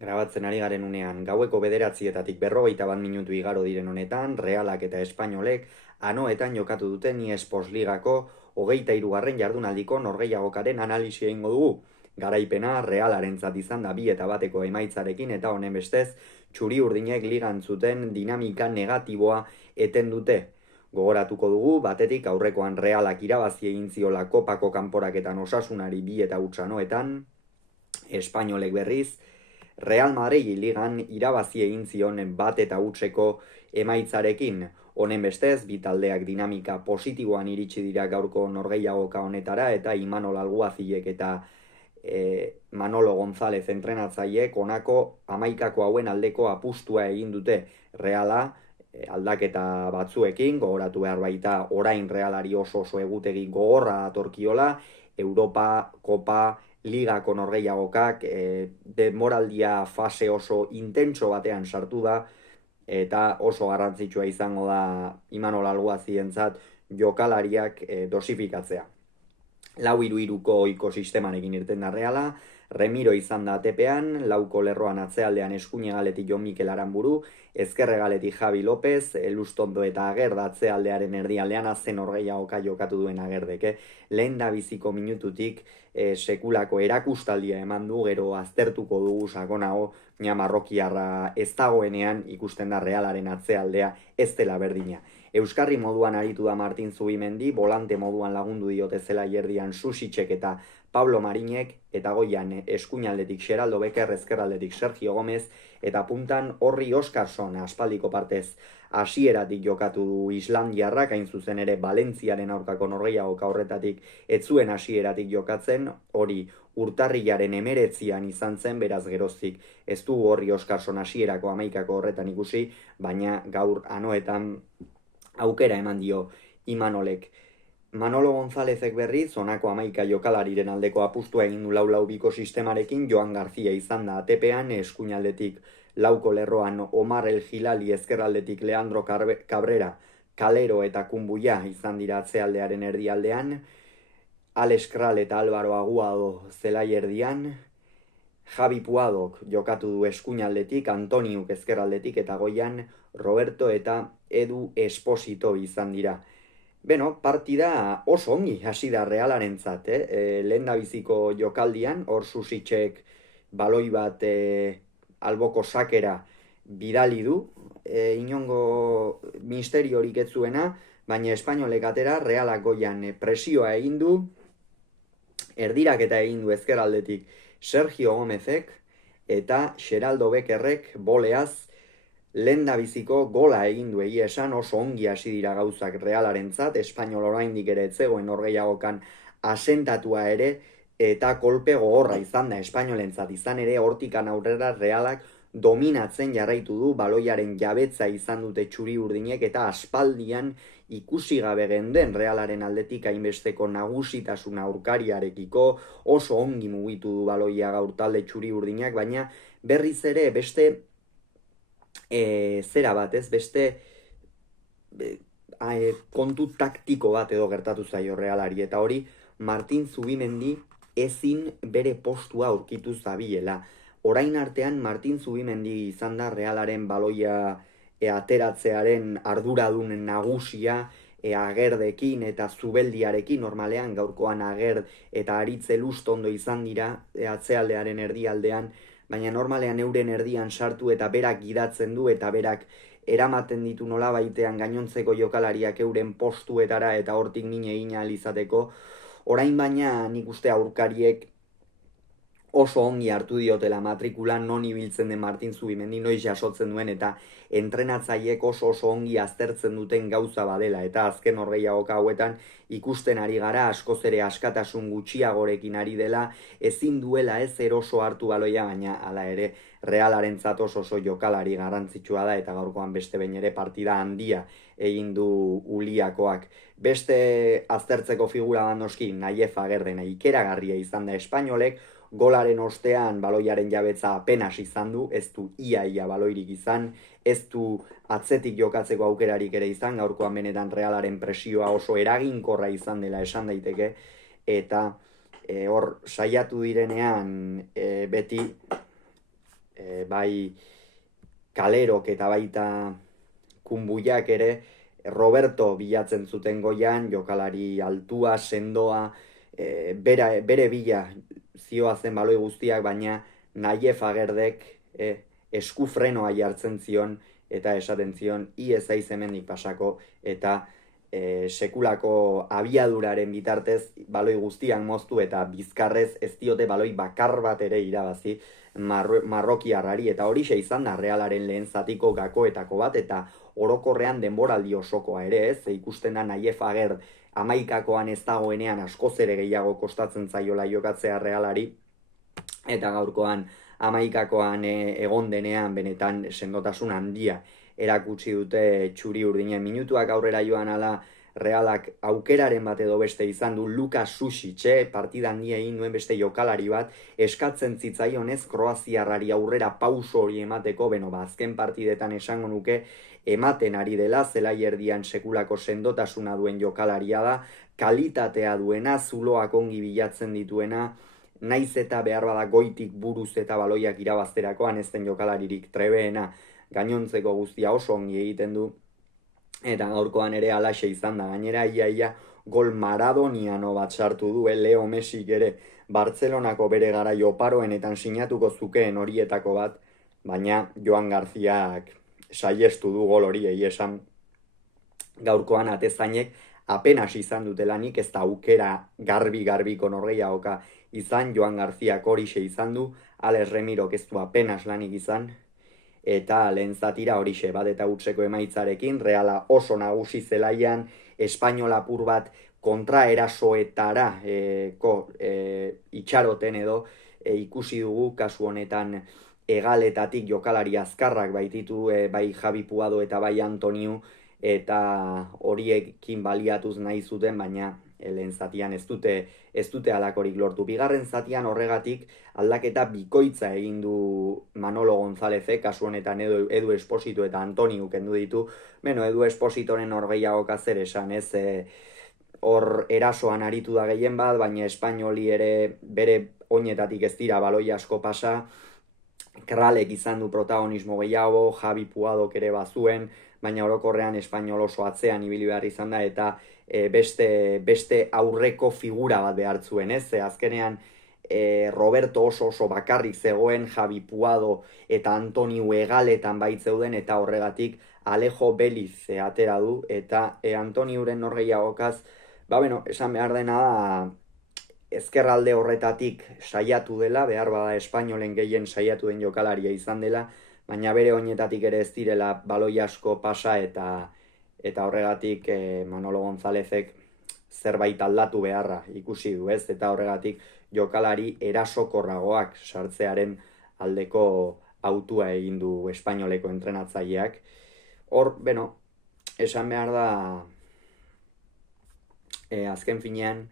Grabatzen ari garen unean, gaueko 9:41 igaro diren honetan, Realak eta Espainolek anoetan jokatu duten IESPOS Ligako 23. jardunaldiko norgehiagokaren analisia egingo dugu. Garaipena Realarentzat izan da 2-1 emaitzarekin eta honen bestez, txuri-urdinek ligan zuten dinamika negatiboa eten dute. Gogoratuko dugu, batetik aurrekoan Realak irabazi egin ziola kopako kanporaketan Osasunari 2-0 anoetan, Espainolek berriz, Real Madrid ligan irabazi egin zion 1-0 emaitzarekin. Honen bestez, bi taldeak dinamika positiboan iritsi dira gaurko norgehiagoka honetara eta Imanol Alguazilek eta Manolo González entrenatzaileek honako 11 hauen aldeko apustua egin dute. Reala aldaketa batzuekin, gogoratu behar baita orain Realari oso egutegi gogorra datorkiola, Europa, Kopa, Ligako norgehiagokak denboraldia fase oso intentso batean sartu da eta oso garrantzitsua izango da Imanol Alguazilentzat jokalariak dosifikatzea. 4-3-3ko ohiko sistemarekin irten da Reala, Remiro izan da atepean, lauko lerroan atzealdean eskuine galetik Jon Mikel Aranburu, ezkerre galetik Javi López, Elustondo eta Agerd atzealdearen erdialdean azen norgehiagoka jokatu duen Agerdeke. Lehen da biziko minututik sekulako erakustaldia eman du, gero aztertuko dugu sakonago, marrokiarra ez dagoenean ikusten da Realaren atzealdea ez dela berdina. Euskarri moduan aritu da Martin Zubimendi, volante moduan lagundu diote zela erdian Susitxek eta Pablo Marinek, eta goian eskuinaldetik Xeraldo Beker, ezkerraldetik Sergio Gomez, eta puntan Horri Oskarson aspaldiko partez hasieratik jokatu du Islandiarrak, hain zuzen ere Valentziaren aurkako norgehiagoka horretatik ez zuen hasieratik jokatzen, hori urtarrilaren 19 izan zen, beraz geroztik ez du Horri Oskarson hasierako 11 horretan ikusi, baina gaur anoetan aukera eman dio Imanolek. Manolo Gonzálezek berriz, honako 11 jokalariren aldeko apustua egin du 4-2-2ko sistemarekin, Joan García izan da atepean, eskuinaldetik lauko lerroan Omar El Hilali, ezkerraldetik Leandro Cabrera, Calero eta Kumbuya izan dira atzealdearen erdialdean, Alex Kral eta Álvaro Aguado zelai erdian, Javi Puadok jokatu du eskuinaldetik, Antoniuk ezkerraldetik eta goian Roberto eta Edu Esposito izan dira. Beno, partida oso ongi hasi da Realarentzat, lehen da biziko jokaldian, hor Susitxek baloi bat alboko sakera bidali du, inongo misteriorik ez zuena, baina Espainolek atera Realak goian presioa egin du, erdiraketa egin du ezkerraldetik Sergio Gomezek eta Xeraldo Bekerrek boleaz lehen da biziko gola egin du, egia esan oso ongi hasi dira gauzak Realarentzat, Espainol oraindik ere ez zegoen norgehiagokan asentatua ere, eta kolpe gogorra izan da Espainolentzat, izan ere hortikan aurrera Realak dominatzen jarraitu du, baloiaren jabetza izan dute txuri-urdinek eta aspaldian ikusi gabe genden Realaren aldetik hainbesteko nagusitasun aurkariarekiko, oso ongi mugitu du baloia gaur talde txuri-urdinak, baina berriz ere beste zera bat, ez beste kontu taktiko bat edo gertatu zaio Realari, eta hori Martin Zubimendi ezin bere postua aurkitu zabiela. Orain artean Martin Zubimendi izan da Realaren baloia ateratzearen arduradun nagusia, Agerdekin eta Zubeldiarekin, normalean gaurkoan Agerd eta Aritz Elustondo izan dira atzealdearen erdialdean, baina normalean euren erdian sartu eta berak gidatzen du eta berak eramaten ditu nolabaitean gainontzeko jokalariak euren postuetara eta hortik min egin ahal izateko. Orain baina nik uste aurkariek oso ongi hartu diotela matrikula non ibiltzen den Martin Zubimendi, noiz jasotzen duen eta entrenatzaileek oso ongi aztertzen duten gauza badela, eta azken norgehiagoka hauetan ikusten ari gara askoz ere askatasun gutxiagorekin ari dela, ezin duela ez eroso hartu baloia, baina hala ere Realarentzat oso jokalari garrantzitsua da eta gaurkoan beste behin ere partida handia egin du Uliakoak. Beste aztertzeko figura bandoski Naief Agerdena ikeragarria izan da Espainolek, golaren ostean baloiaren jabetza apenas izan du, ez du ia baloirik izan, ez du atzetik jokatzeko aukerarik ere izan, gaurkoan benetan Realaren presioa oso eraginkorra izan dela esan daiteke, eta hor saiatu direnean beti bai Kalerok eta baita Kumbuiak ere Roberto bilatzen zuten goian, jokalari altua, sendoa, bere bila zioazen baloi guztiak, baina Nayef Agerdek eskufrenoa jartzen zion eta esaten zion ez aiz hemendik pasako eta sekulako abiaduraren bitartez baloi guztiak moztu eta bizkarrez ez diote baloi bakar bat ere irabazi marrokiarrari, eta horixe izan da Realaren lehen zatiko gakoetako bat, eta orokorrean denboraldi osokoa ere, ez? Ikusten da Nayef Agerd 11koan ez dagoenean askoz ere gehiago kostatzen zaiola jokatzea Realari, eta gaurkoan 11koan egon denean benetan sendotasun handia erakutsi dute txuri urdinen. Minutuak aurrera joan ala Realak aukeraren bat edo beste izan du Lukas Susic, partida handia egin duen beste jokalari bat, eskatzen zitzaionez kroaziarrari aurrera pauso hori emateko, azken partidetan esango nuke ematen ari dela, zelai erdian sekulako sendotasuna duen jokalaria da, kalitatea duena, zuloak ongi bilatzen dituena, naiz eta behar bada goitik buruz eta baloiak irabazterakoan ez den jokalaririk trebeena, gainontzeko guztia oso ongi egiten du, eta gaurkoan ere alaxe izan da. Gainera ia gol maradoniano bat sartu du, Leo Messi ere Bartzelonako bere garai oparoenetan sinatuko zukeen horietako bat, baina Joan Garziak saiestu du gol hori esan. Gaurkoan atezainek apenas izan dutelanik, ez da aukera garbi-garbiko norgehiagoka izan, Joan Garziak horixe izan du, Alex Remirok ez du apenas lanik izan, eta lehen zatira horixe bat eta utzeko emaitzarekin, Reala oso nagusi zelaian, Espainol apur bat kontraerasoetara itxaroten edo ikusi dugu kasu honetan egaletatik jokalari azkarrak baititu, bai Javi Puado eta bai Antoniu, eta horiekin baliatuz nahi zuten, baina lehen zatian ez dute alakorik lortu. Bigarren zatian horregatik aldaketa bikoitza egin du Manolo Gonzálezek, kasu honetan Edu Esposito eta Antoniu kendu ditu. Edu Espositoren hor gehiagoka zer esan, ez? Hor erasoan aritu da gehien bat, baina Espainoli ere bere oinetatik ez dira baloi asko pasa, Kralek izan du protagonismo gehiago, Javi Puadok ere bazuen, baina orokorrean Espainol oso atzean ibili behar izan da, eta beste aurreko figura bat behar zuen, ez? Azkenean Roberto oso bakarrik zegoen, Javi Puado eta Antoniu egaletan baitzeuden, eta horregatik Alejo Beliz atera du, eta Antoniuren norgehiagokaz, esan behar dena da, ezkerralde horretatik saiatu dela, behar bada Espainolen gehien saiatu den jokalaria izan dela, baina bere oinetatik ere ez direla baloi asko pasa, eta horregatik Manolo Gonzálezek zerbait aldatu beharra ikusi du, ez? Eta horregatik jokalari erasokorragoak sartzearen aldeko autua egin du Espainoleko entrenatzaileak. Hor, esan behar da, azken finean,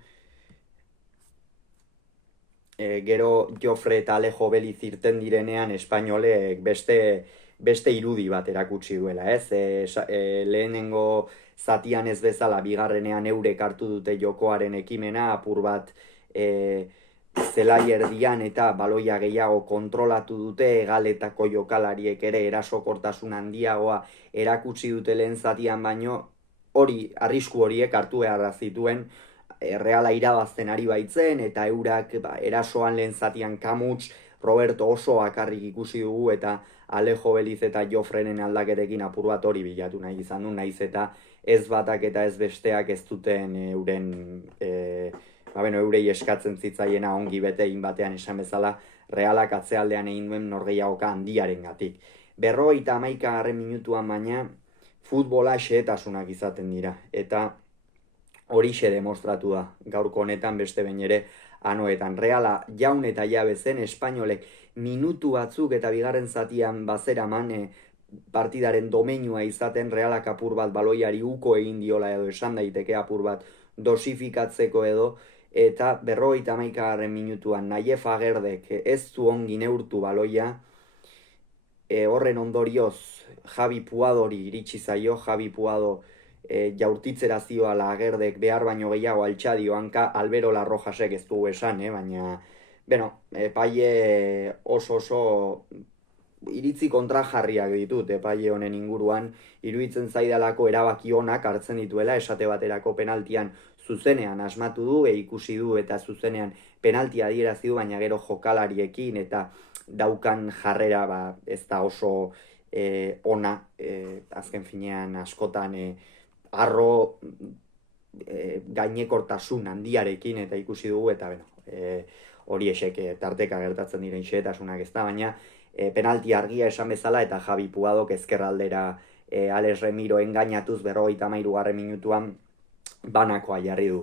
gero Jofre eta Alejo Beliz irten direnean Espainolek beste irudi bat erakutsi duela, ez? Lehenengo zatian ez bezala, bigarrenean eurek hartu dute jokoaren ekimena, apur bat zelai erdian eta baloia gehiago kontrolatu dute, egaletako jokalariek ere erasokortasun handiagoa erakutsi dute lehen zatian, baino arrisku horiek hartu beharra zituen, Reala irabazten ari baitzen, eta eurak erasoan lehen zatian Kamuts, Roberto oso akarrik ikusi dugu, eta Alejo Beliz eta Jofrenen aldaketekin apur bat hori bilatu nahi izan du, nahiz eta ez batak eta ez besteak ez duten eurei eskatzen zitzaiena ongi bete egin batean esan bezala, Realak atzealdean egin duen norgehiagoka handiaren gatik. 51. minutuan baina futbola xehetasunak izaten dira, eta horixe demostratu da gaurko honetan beste behin ere anoetan. Reala jaun eta jabe zen, Espainolek minutu batzuk eta bigarren zatian bazeraman partidaren domeinua izaten, Realak apur bat baloiari uko egin diola edo esan daiteke apur bat dosifikatzeko edo, eta 51. minutuan Nayef Agerdek ez du ongi neurtu baloia, horren ondorioz Javi Puadori iritsi zaio, Javi Puado jaurtitzera zioala Agerdek behar baino gehiago altxadio hanka, Albero Larrojasek ez dugu esan, baina, paie oso iritzi kontrajarriak ditut epaile honen inguruan, iruditzen zaidalako erabaki onak hartzen dituela, esate baterako penaltian zuzenean asmatu du, ikusi du eta zuzenean penaltia adierazi du, baina gero jokalariekin eta daukan jarrera ez da oso ona, azken finean askotan arro gainekortasun handiarekin eta ikusi dugu, eta hori esek tarteka gertatzen diren xehetasunak ez da, baina penalti argia esan bezala, eta Javi Puadok ezkerraldera Alex Remiro engainatuz 53. minutuan banakoa jarri du.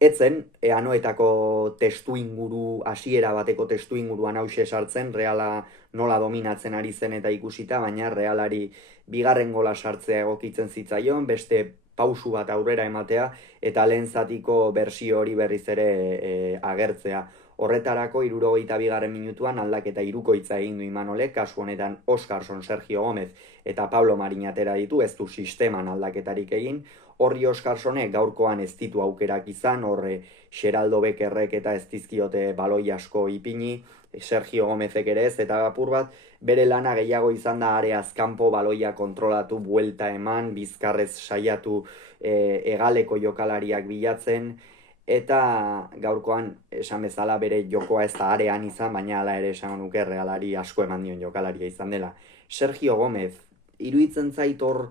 Etzen, Anoetako testu inguru, hasiera bateko testu inguruan hause sartzen, Reala nola dominatzen ari zen eta ikusita, baina Realari bigarren gola sartzea egokitzen zitzaion, beste pausu bat aurrera ematea, eta lehen zatiko bersio hori berriz ere agertzea. Horretarako 62. minutuan aldaketa hirukoitza egin du Imanolek, kasu honetan Oskarson, Sergio Gomez eta Pablo Marin atera ditu, ez du sisteman aldaketarik egin. Horri Oskarsonek gaurkoan ez ditu aukerak izan, horre Xeraldo Bekerrek eta ez dizkiote baloi asko ipini, Sergio Gomezek ere ez, eta apur bat bere lana gehiago izan da areaz kanpo baloia kontrolatu, buelta eman, bizkarrez saiatu hegaleko jokalariak bilatzen, eta gaurkoan esan bezala bere jokoa ez da arean izan, baina hala ere esan nuke Realari asko eman dion jokalaria izan dela. Sergio Gomez, iruditzen zait hor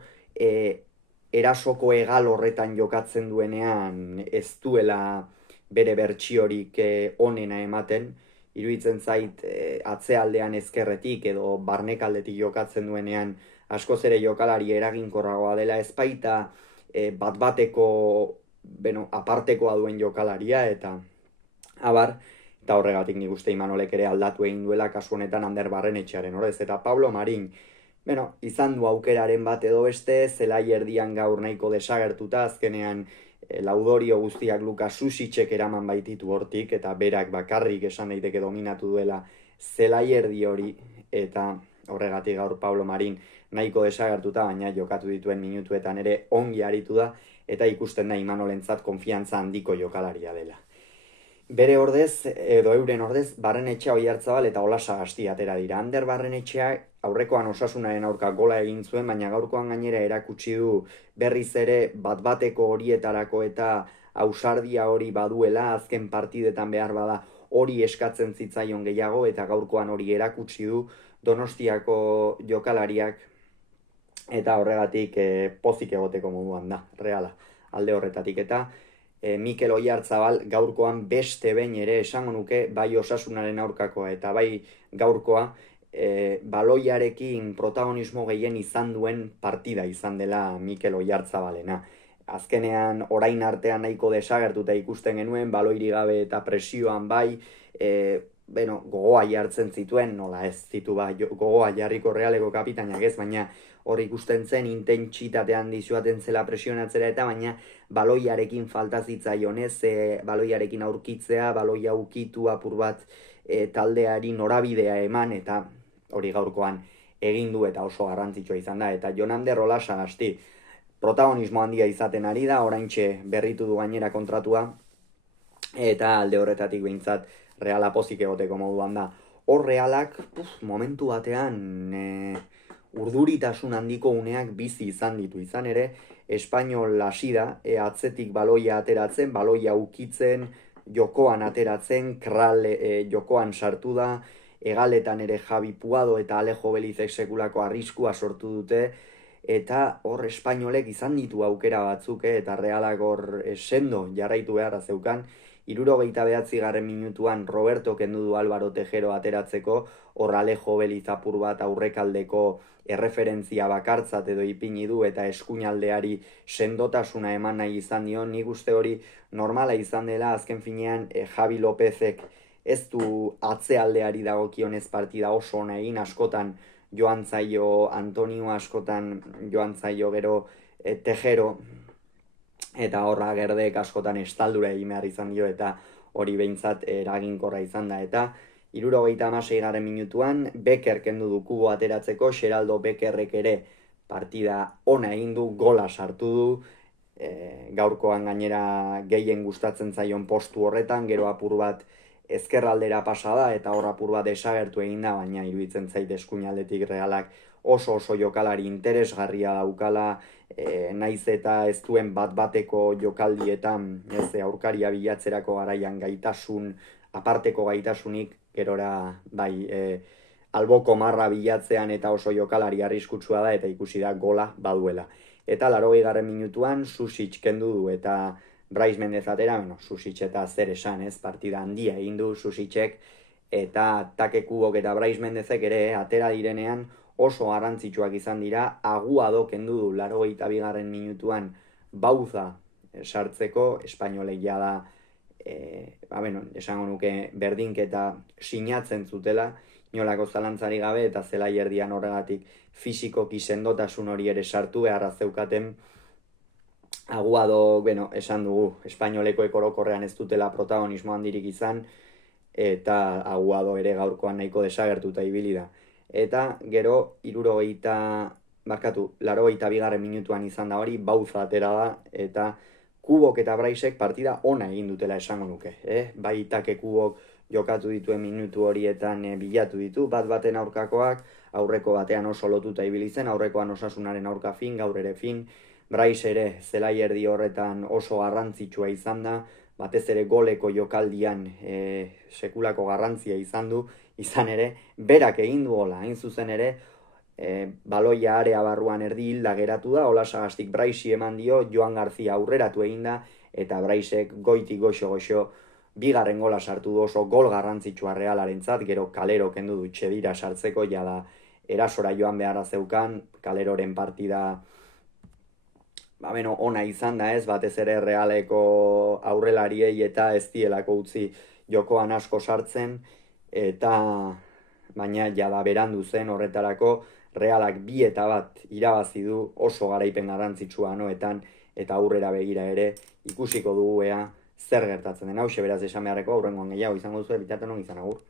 erasoko hegal horretan jokatzen duenean ez duela bere bertsiorik onena ematen, iruditzen zait atzealdean ezkerretik edo barnekaldetik jokatzen duenean askoz ere jokalari eraginkorragoa dela, ez baita bat-bateko apartekoa duen jokalaria, eta abar, eta horregatik nik uste Imanolek ere aldatu egin duela kasu honetan Ander Barrenetxearen horrez, eta Pablo Marin, izan du aukeraren bat edo beste, zelai erdian gaur nahiko desagertuta, azkenean Laudorio guztiak Lukas Susicek eraman baititu hortik, eta berak bakarrik esan daiteke dominatu duela zelai erdi hori, eta horregatik gaur Pablo Marin nahiko desagertuta, baina jokatu dituen minutuetan ere ongi aritu da, eta ikusten da Imanolentzat konfiantza handiko jokalaria dela. Bere ordez, edo euren ordez, Barrenetxea, Oiartzabal eta Olasagasti atera dira. Ander Barrenetxea aurrekoan Osasunaren aurka gola egin zuen, baina gaurkoan gainera erakutsi du berriz ere bat-bateko horietarako eta ausardia hori baduela, azken partidetan behar bada hori eskatzen zitzaion gehiago, eta gaurkoan hori erakutsi du Donostiako jokalariak, eta horregatik pozik egoteko moduan da, Reala, alde horretatik. Eta Mikel Oiartzabal gaurkoan beste behin ere esango nuke, bai Osasunaren aurkakoa eta bai gaurkoa, baloiarekin protagonismo gehien izan duen partida izan dela Mikel Oiartzabalena. Azkenean orain artean nahiko desagertuta ikusten genuen, baloiri gabe eta presioan bai, gogoa jartzen zituen, nola ez zitu gogoa jarriko Realeko kapitainak ez, baina hor ikusten zen intentsitatean dizuaten zela presionatzera, eta baina baloiarekin falta zitzaionez, baloiarekin aurkitzea, baloia ukitu apur bat taldeari norabidea eman, eta hori gaurkoan egin du eta oso garrantzitsua izan da. Eta Jon Ander Olasagasti protagonismo handia izaten ari da, oraintxe berritu du gainera kontratua, eta alde horretatik behintzat Reala pozik egoteko moduan da. Hor Realak momentu batean urduritasun handiko uneak bizi izan ditu, izan ere Espainol hasi da, atzetik baloia ateratzen, baloia ukitzen, jokoan ateratzen, Kral jokoan sartu da, hegaletan ere Javi Puado eta Alejo Belizek sekulako arriskua sortu dute, eta hor Espainolek izan ditu aukera batzuk, eta Realak hor sendo jarraitu beharra zeukan. 69. minutuan Roberto kendu du Álvaro Tejero ateratzeko, hor Alejo Beliz apur bat aurrekaldeko erreferentzia bakartzat edo ipini du, eta eskuinaldeari sendotasuna eman nahi izan dio. Nik uste hori normala izan dela, azken finean Javi Lópezek ez du atzealdeari dagokionez partida oso ona egin, askotan joan zaio Antonio, askotan joan zaio gero Tejero, eta horra Gerdek askotan estaldura egin behar izan dio, eta hori behintzat eraginkorra izan da. Eta 76. minutuan Beker kendu du kubo ateratzeko, Xeraldo Bekerrek ere partida ona egin du, gola sartu du, gaurkoan gainera gehien gustatzen zaion postu horretan, gero apur bat ezkerraldera pasada eta hor apur bat desagertu egin da, baina iruditzen zait eskuinaldetik Realak oso jokalari interesgarria daukala, naiz eta ez duen bat-bateko jokaldietan, ez aurkaria bilatzerako garaian gaitasun, aparteko gaitasunik, gerora bai alboko marra bilatzean eta oso jokalari arriskutsua da eta ikusi da gola baduela. Eta 80. minutuan Susic kendu du eta Brais Mendez atera, Susic eta zer esan, ez, partida handia egin du Susicek, eta Take Kubok eta Brais Mendezek ere atera direnean oso garrantzitsuak izan dira. Aguado kendu du 82. minutuan Bauza sartzeko, espainolek jada, esango nuke berdinketa sinatzen zutela, inolako zalantzari gabe, eta zelai erdian horregatik fisikoki sendotasun hori ere sartu beharra zeukaten. Aguado, esan dugu, espainolekoek orokorrean ez dutela protagonismo handirik izan, eta Aguado ere gaurkoan nahiko desagertuta ibili da. Eta gero, 82. minutuan izan da hori, Bauza atera da, eta Kubok eta Braisek partida ona egin dutela esango nuke. Bai Take Kubok jokatu dituen minutu horietan bilatu ditu, bat-baten aurkakoak, aurreko batean oso lotuta ibili zen, aurrekoan Osasunaren aurka fin, gaur ere fin. Brais ere zelai erdi horretan oso garrantzitsua izan da, batez ere goleko jokaldian sekulako garrantzia izan du, izan ere, berak egin du gola, hain zuzen ere, baloia area barruan erdi hilda geratu da, Olasagastik Braisi eman dio, Joan Garzia aurreratu egin da, eta Braisek goitik goxo-goxo bigarren gola sartu du, oso gol garrantzitsua Realarentzat, gero Kalero kendu du Txedira sartzeko, jada erasora joan beharra zeukan, Kaleroren partida ona izan da, ez, batez ere Realeko aurrelariei eta ez dielako utzi jokoan asko sartzen, eta baina jada berandu zen horretarako Realak 2-1 irabazi du, oso garaipen garrantzitsua noetan, eta aurrera begira ere ikusiko dugu zer gertatzen den. Hauxe beraz esan beharreko, aurrengoan gehiago izango duzu, bitartean on izan, agur.